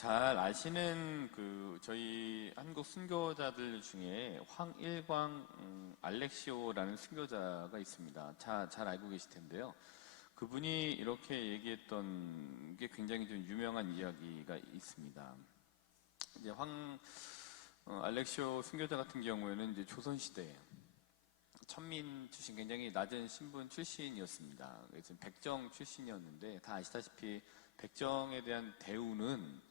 잘 아시는 저희 한국 순교자들 중에 황일광 알렉시오라는 순교자가 있습니다. 잘 알고 계실 텐데요. 그분이 이렇게 얘기했던 게 굉장히 좀 유명한 이야기가 있습니다. 이제 알렉시오 순교자 같은 경우에는 이제 조선시대에 천민 출신, 굉장히 낮은 신분 출신이었습니다. 그래서 백정 출신이었는데, 다 아시다시피 백정에 대한 대우는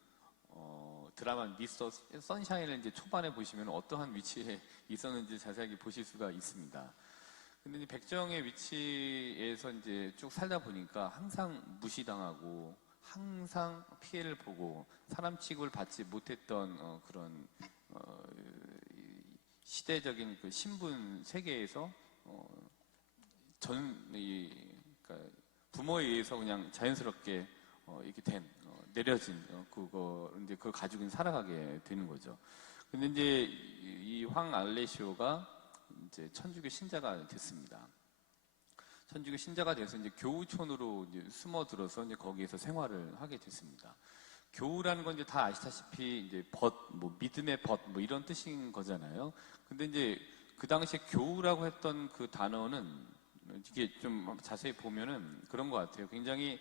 드라마 미스터 선샤인을 이제 초반에 보시면 어떠한 위치에 있었는지 자세하게 보실 수가 있습니다. 근데 이 백정의 위치에서 이제 쭉 살다 보니까 항상 무시당하고 항상 피해를 보고 사람 취급을 받지 못했던 그런 시대적인 그 신분 세계에서 그러니까 부모에 의해서 그냥 자연스럽게 이렇게 내려진 그거 이제 그걸 가지고 살아가게 되는 거죠. 근데 이제 이 황 알레시오가 이제 천주교 신자가 됐습니다. 천주교 신자가 돼서 이제 교우촌으로 이제 숨어들어서 이제 거기에서 생활을 하게 됐습니다. 교우라는 건 이제 다 아시다시피 이제 믿음의 뭐 이런 뜻인 거잖아요. 근데 이제 그 당시에 교우라고 했던 그 단어는 이게 좀 자세히 보면은 그런 것 같아요. 굉장히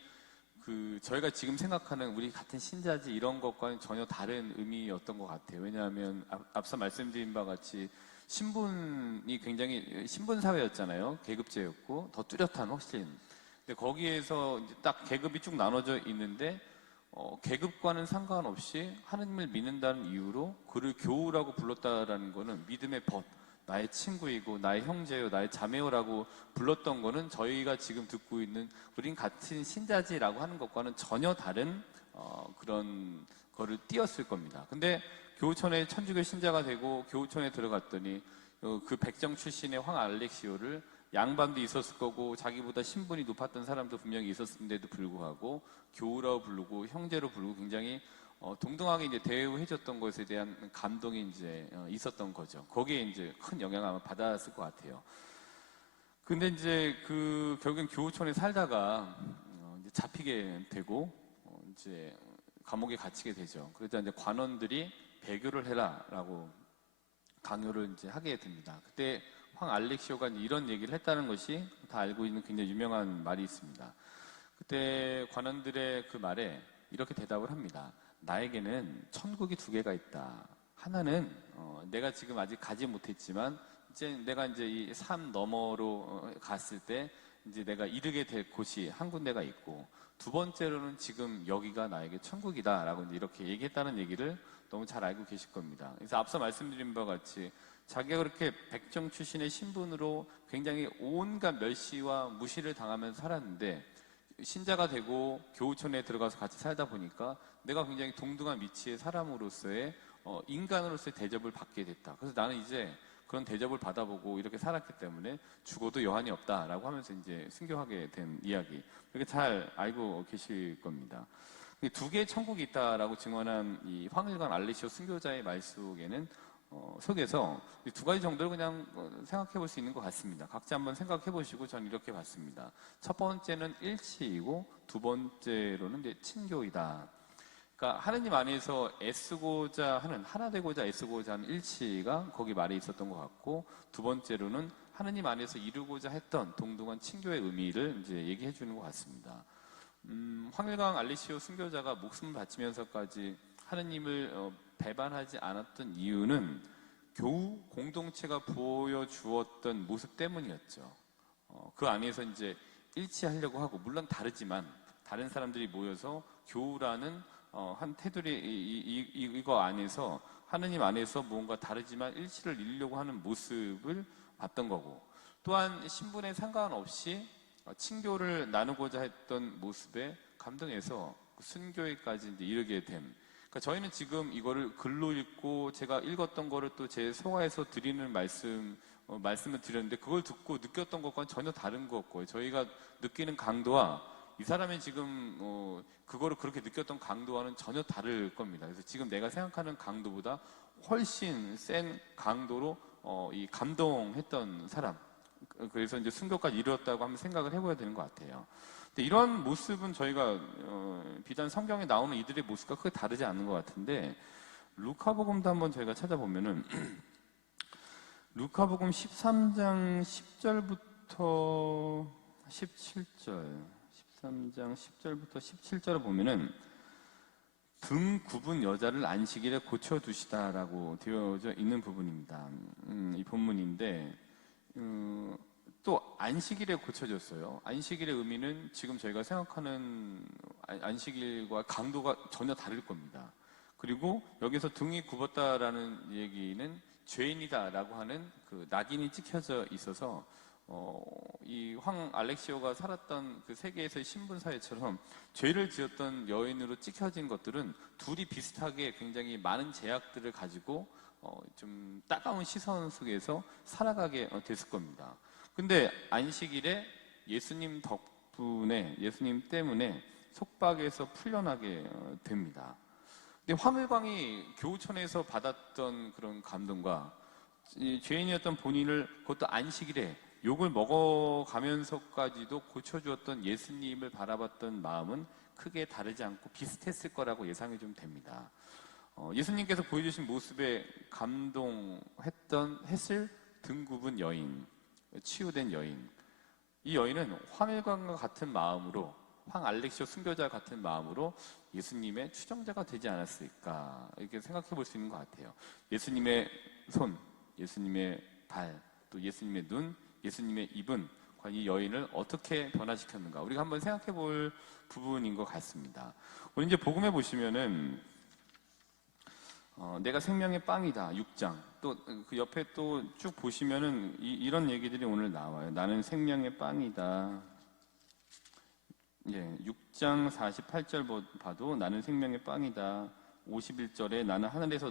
저희가 지금 생각하는 우리 같은 신자지 이런 것과는 전혀 다른 의미였던 것 같아요. 왜냐하면 앞서 말씀드린 바와 같이 신분이 굉장히 신분사회였잖아요. 계급제였고 더 뚜렷한 훨씬. 근데 거기에서 이제 딱 계급이 쭉 나눠져 있는데 계급과는 상관없이 하느님을 믿는다는 이유로 그를 교우라고 불렀다라는 거는 믿음의 벗, 나의 친구이고 나의 형제요 나의 자매요라고 불렀던 거는 저희가 지금 듣고 있는 우린 같은 신자지라고 하는 것과는 전혀 다른 그런 거를 띄었을 겁니다. 근데 교우촌에 천주교 신자가 되고 교우촌에 들어갔더니 그 백정 출신의 황 알렉시오를 양반도 있었을 거고 자기보다 신분이 높았던 사람도 분명히 있었는데도 불구하고 교우라고 부르고 형제로 부르고 굉장히 동등하게 이제 대우해줬던 것에 대한 감동이 이제 있었던 거죠. 거기에 이제 큰 영향을 아마 받았을 것 같아요. 근데 이제 결국엔 교우촌에 살다가 이제 잡히게 되고 이제 감옥에 갇히게 되죠. 그러자 이제 관원들이 배교를 해라라고 강요를 이제 하게 됩니다. 그때 황 알렉시오가 이런 얘기를 했다는 것이 다 알고 있는 굉장히 유명한 말이 있습니다. 그때 관원들의 그 말에 이렇게 대답을 합니다. 나에게는 천국이 두 개가 있다. 하나는 내가 지금 아직 가지 못했지만 이제 내가 이제 이 삶 너머로 갔을 때 이제 내가 이르게 될 곳이 한 군데가 있고, 두 번째로는 지금 여기가 나에게 천국이다라고 이제 이렇게 얘기했다는 얘기를 너무 잘 알고 계실 겁니다. 그래서 앞서 말씀드린 바와 같이 자기가 그렇게 백정 출신의 신분으로 굉장히 온갖 멸시와 무시를 당하면서 살았는데 신자가 되고 교우촌에 들어가서 같이 살다 보니까 내가 굉장히 동등한 위치의 사람으로서의 인간으로서의 대접을 받게 됐다. 그래서 나는 이제 그런 대접을 받아보고 이렇게 살았기 때문에 죽어도 여한이 없다라고 하면서 이제 순교하게 된 이야기. 이렇게 잘 알고 계실 겁니다. 두 개의 천국이 있다라고 증언한 이 황일관 알레시오 순교자의 말 속에서 두 가지 정도를 그냥 생각해 볼 수 있는 것 같습니다. 각자 한번 생각해 보시고 저는 이렇게 봤습니다. 첫 번째는 일치이고 두 번째로는 이제 친교이다. 그러니까 하느님 안에서 애쓰고자 하는, 하나 되고자 애쓰고자 하는 일치가 거기 말에 있었던 것 같고, 두 번째로는 하느님 안에서 이루고자 했던 동등한 친교의 의미를 이제 얘기해 주는 것 같습니다. 황일광 알레시오 순교자가 목숨을 바치면서까지 하느님을 배반하지 않았던 이유는 교우 공동체가 보여주었던 모습 때문이었죠. 그 안에서 이제 일치하려고 하고, 물론 다르지만 다른 사람들이 모여서 교우라는 한 테두리 이거 안에서 하느님 안에서 뭔가 다르지만 일치를 이루려고 하는 모습을 봤던 거고, 또한 신분에 상관없이 친교를 나누고자 했던 모습에 감동해서 순교회까지 이제 이르게 됨. 그러니까 저희는 지금 이거를 글로 읽고 제가 읽었던 거를 또 제 소화해서 드리는 말씀을 드렸는데, 그걸 듣고 느꼈던 것과는 전혀 다른 거고, 저희가 느끼는 강도와 이 사람이 지금 그거를 그렇게 느꼈던 강도와는 전혀 다를 겁니다. 그래서 지금 내가 생각하는 강도보다 훨씬 센 강도로 이 감동했던 사람, 그래서 이제 순교까지 이루었다고 한번 생각을 해봐야 되는 것 같아요. 근데 이런 모습은 저희가 비단 성경에 나오는 이들의 모습과 크게 다르지 않는 것 같은데, 루카복음도 한번 저희가 찾아보면은 루카복음 13장 10절부터 17절, 13장 10절부터 17절을 보면은 등 굽은 여자를 안식일에 고쳐두시다라고 되어져 있는 부분입니다. 이 본문인데, 또 안식일에 고쳐졌어요. 안식일의 의미는 지금 저희가 생각하는 안식일과 강도가 전혀 다를 겁니다. 그리고 여기서 등이 굽었다라는 얘기는 죄인이다라고 하는 그 낙인이 찍혀져 있어서 이 황 알렉시오가 살았던 그 세계에서의 신분 사회처럼 죄를 지었던 여인으로 찍혀진 것들은 둘이 비슷하게 굉장히 많은 제약들을 가지고 좀 따가운 시선 속에서 살아가게 됐을 겁니다. 근데 안식일에 예수님 덕분에, 예수님 때문에 속박에서 풀려나게 됩니다. 근데 화물광이 교우천에서 받았던 그런 감동과 이 죄인이었던 본인을 그것도 안식일에 욕을 먹어가면서까지도 고쳐주었던 예수님을 바라봤던 마음은 크게 다르지 않고 비슷했을 거라고 예상이 좀 됩니다. 예수님께서 보여주신 모습에 했을 등 굽은 여인, 치유된 여인, 이 여인은 화물광과 같은 마음으로, 황 알렉시오 순교자 같은 마음으로 예수님의 추종자가 되지 않았을까, 이렇게 생각해 볼 수 있는 것 같아요. 예수님의 손, 예수님의 발, 또 예수님의 눈, 예수님의 입은 과연 이 여인을 어떻게 변화시켰는가, 우리가 한번 생각해 볼 부분인 것 같습니다. 오늘 이제 복음에 보시면은 내가 생명의 빵이다 6장, 또 그 옆에 또 쭉 보시면은 이런 얘기들이 오늘 나와요. 나는 생명의 빵이다. 예, 6장 48절 봐도 나는 생명의 빵이다. 51절에 나는 하늘에서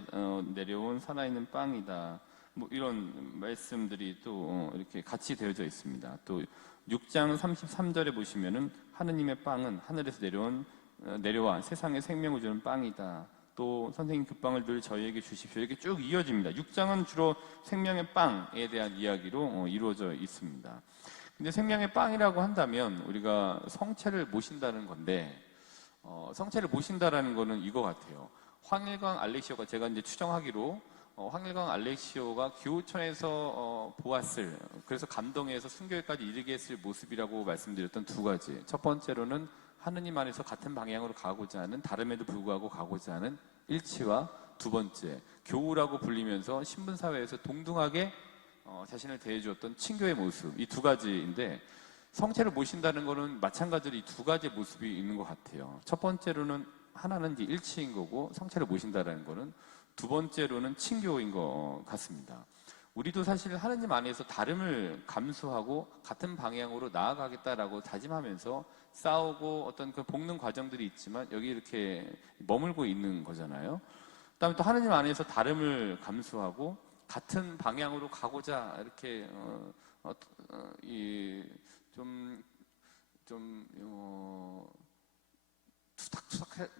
내려온 살아있는 빵이다. 뭐 이런 말씀들이 또 이렇게 같이 되어져 있습니다. 또 6장 33절에 보시면은 하느님의 빵은 하늘에서 내려와 세상에 생명을 주는 빵이다. 또 선생님 그 빵을 늘 저희에게 주십시오. 이렇게 쭉 이어집니다. 6장은 주로 생명의 빵에 대한 이야기로 이루어져 있습니다. 근데 생명의 빵이라고 한다면 우리가 성체를 모신다는 건데, 성체를 모신다라는 거는 이거 같아요. 황일광 알렉시오가, 제가 이제 추정하기로 황일광 알렉시오가 교우천에서 보았을, 그래서 감동해서 순교회까지 이르게 했을 모습이라고 말씀드렸던 두 가지. 첫 번째로는 하느님 안에서 같은 방향으로 가고자 하는, 다름에도 불구하고 가고자 하는 일치와, 두 번째, 교우라고 불리면서 신분사회에서 동등하게 자신을 대해주었던 친교의 모습, 이 두 가지인데, 성체를 모신다는 것은 마찬가지로 이 두 가지 모습이 있는 것 같아요. 첫 번째로는 하나는 이제 일치인 거고, 성체를 모신다는 것은 두 번째로는 친교인 것 같습니다. 우리도 사실 하느님 안에서 다름을 감수하고 같은 방향으로 나아가겠다라고 다짐하면서 싸우고 어떤 그 볶는 과정들이 있지만 여기 이렇게 머물고 있는 거잖아요. 그다음에 또 하느님 안에서 다름을 감수하고 같은 방향으로 가고자 이렇게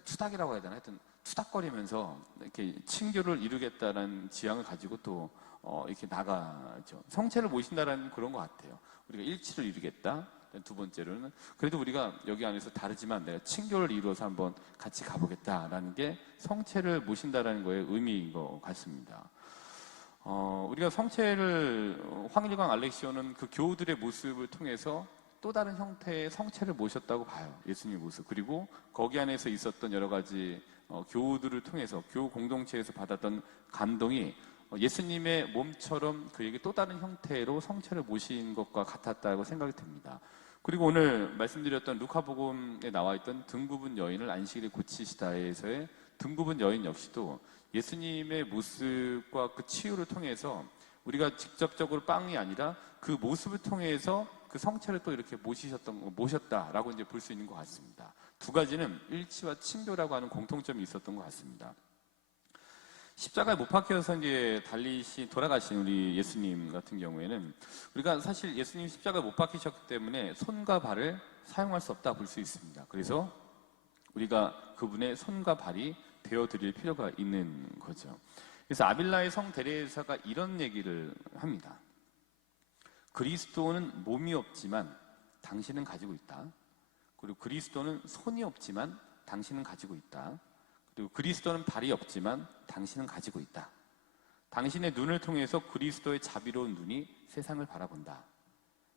투닥이라고 해야 되나? 하여튼 투닥거리면서 이렇게 친교를 이루겠다는 지향을 가지고 또 이렇게 나가죠. 성체를 모신다라는 그런 것 같아요. 우리가 일치를 이루겠다. 두 번째로는 그래도 우리가 여기 안에서 다르지만 내가 친교를 이루어서 한번 같이 가보겠다라는 게 성체를 모신다라는 거의 의미인 것 같습니다. 우리가 성체를, 황일광 알렉시오는 그 교우들의 모습을 통해서 또 다른 형태의 성체를 모셨다고 봐요. 예수님의 모습. 그리고 거기 안에서 있었던 여러 가지 교우들을 통해서, 교우 공동체에서 받았던 감동이 예수님의 몸처럼 그에게 또 다른 형태로 성체를 모신 것과 같았다고 생각이 듭니다. 그리고 오늘 말씀드렸던 루카복음에 나와 있던 등 굽은 여인을 안식일에 고치시다에서의 등 굽은 여인 역시도 예수님의 모습과 그 치유를 통해서 우리가 직접적으로 빵이 아니라 그 모습을 통해서 그 성체를 또 이렇게 모셨다라고 이제 볼 수 있는 것 같습니다. 두 가지는 일치와 친교라고 하는 공통점이 있었던 것 같습니다. 십자가에 못 박혀서 이제 돌아가신 우리 예수님 같은 경우에는 우리가 사실 예수님 십자가에 못 박히셨기 때문에 손과 발을 사용할 수 없다 볼 수 있습니다. 그래서 우리가 그분의 손과 발이 되어드릴 필요가 있는 거죠. 그래서 아빌라의 성 데레사가 이런 얘기를 합니다. 그리스도는 몸이 없지만 당신은 가지고 있다. 그리고 그리스도는 손이 없지만 당신은 가지고 있다. 그리고 그리스도는 발이 없지만 당신은 가지고 있다. 당신의 눈을 통해서 그리스도의 자비로운 눈이 세상을 바라본다.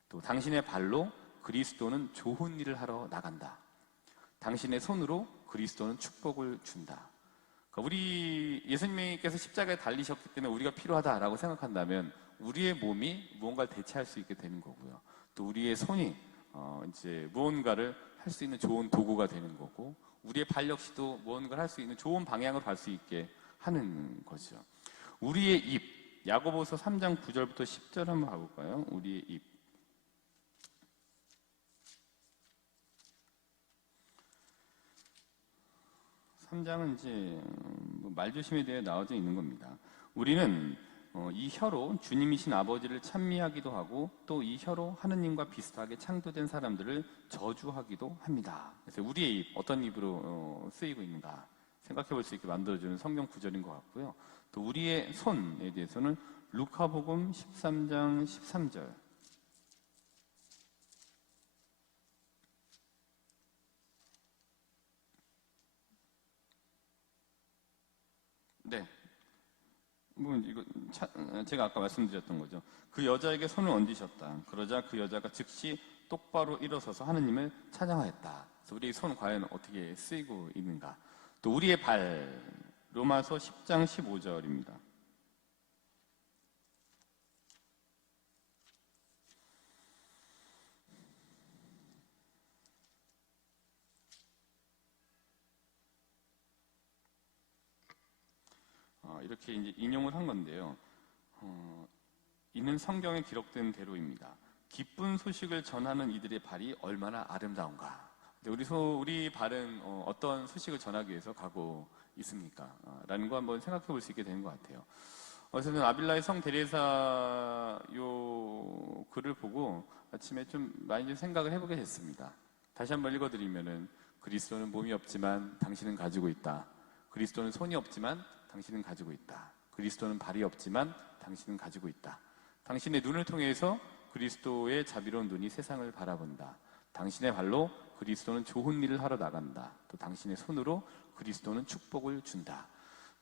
또 당신의 발로 그리스도는 좋은 일을 하러 나간다. 당신의 손으로 그리스도는 축복을 준다. 그러니까 우리 예수님께서 십자가에 달리셨기 때문에 우리가 필요하다라고 생각한다면 우리의 몸이 무언가를 대체할 수 있게 되는 거고요. 또 우리의 손이 이제 무언가를 할 수 있는 좋은 도구가 되는 거고, 우리의 발 역시도 무언가를 할 수 있는 좋은 방향으로 갈 수 있게 하는 거죠. 우리의 입, 야고보서 3장 9절부터 10절 한번 가볼까요? 우리의 입. 3장은 이제 말조심에 대해 나와져 있는 겁니다. 우리는 이 혀로 주님이신 아버지를 찬미하기도 하고 또 이 혀로 하느님과 비슷하게 창조된 사람들을 저주하기도 합니다. 그래서 우리의 입, 어떤 입으로 쓰이고 있는가 생각해 볼 수 있게 만들어주는 성경 구절인 것 같고요. 또 우리의 손에 대해서는 루카복음 13장 13절. 네. 이거 제가 아까 말씀드렸던 거죠. 그 여자에게 손을 얹으셨다. 그러자 그 여자가 즉시 똑바로 일어서서 하느님을 찬양하였다. 그래서 우리의 손 과연 어떻게 쓰이고 있는가? 또 우리의 발, 로마서 10장 15절입니다. 이렇게 이제 인용을 한 건데요. 이는 성경에 기록된 대로입니다. 기쁜 소식을 전하는 이들의 발이 얼마나 아름다운가. 우리 발은 어떤 소식을 전하기 위해서 가고 있습니까? 라는 거 한번 생각해 볼 수 있게 되는 것 같아요. 그래서 저는 아빌라의 성 데레사 요 글을 보고 아침에 좀 많이 좀 생각을 해보게 됐습니다. 다시 한번 읽어드리면은 그리스도는 몸이 없지만 당신은 가지고 있다. 그리스도는 손이 없지만 당신은 가지고 있다. 그리스도는 발이 없지만 당신은 가지고 있다. 당신의 눈을 통해서 그리스도의 자비로운 눈이 세상을 바라본다. 당신의 발로 그리스도는 좋은 일을 하러 나간다. 또 당신의 손으로 그리스도는 축복을 준다.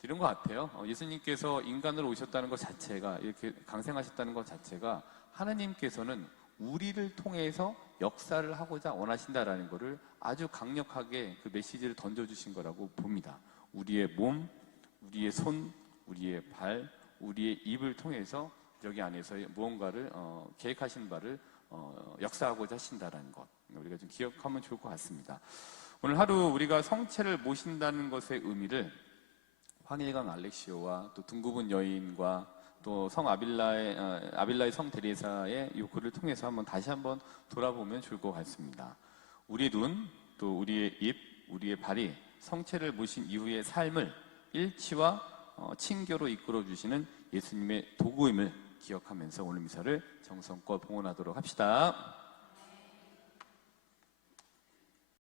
이런 것 같아요. 예수님께서 인간으로 오셨다는 것 자체가, 이렇게 강생하셨다는 것 자체가 하나님께서는 우리를 통해서 역사를 하고자 원하신다라는 것을 아주 강력하게 그 메시지를 던져주신 거라고 봅니다. 우리의 몸, 우리의 손, 우리의 발, 우리의 입을 통해서 여기 안에서 무언가를 계획하신 바를 역사하고자 하신다는 것, 우리가 좀 기억하면 좋을 것 같습니다. 오늘 하루 우리가 성체를 모신다는 것의 의미를 황일강 알렉시오와 또 등구분 여인과 또 성 아빌라의 성 데레사의 이 글을 통해서 다시 한번 돌아보면 좋을 것 같습니다. 우리의 눈, 또 우리의 입, 우리의 발이 성체를 모신 이후의 삶을 일치와 친교로 이끌어 주시는 예수님의 도구임을 기억하면서 오늘 미사를 정성껏 봉헌하도록 합시다.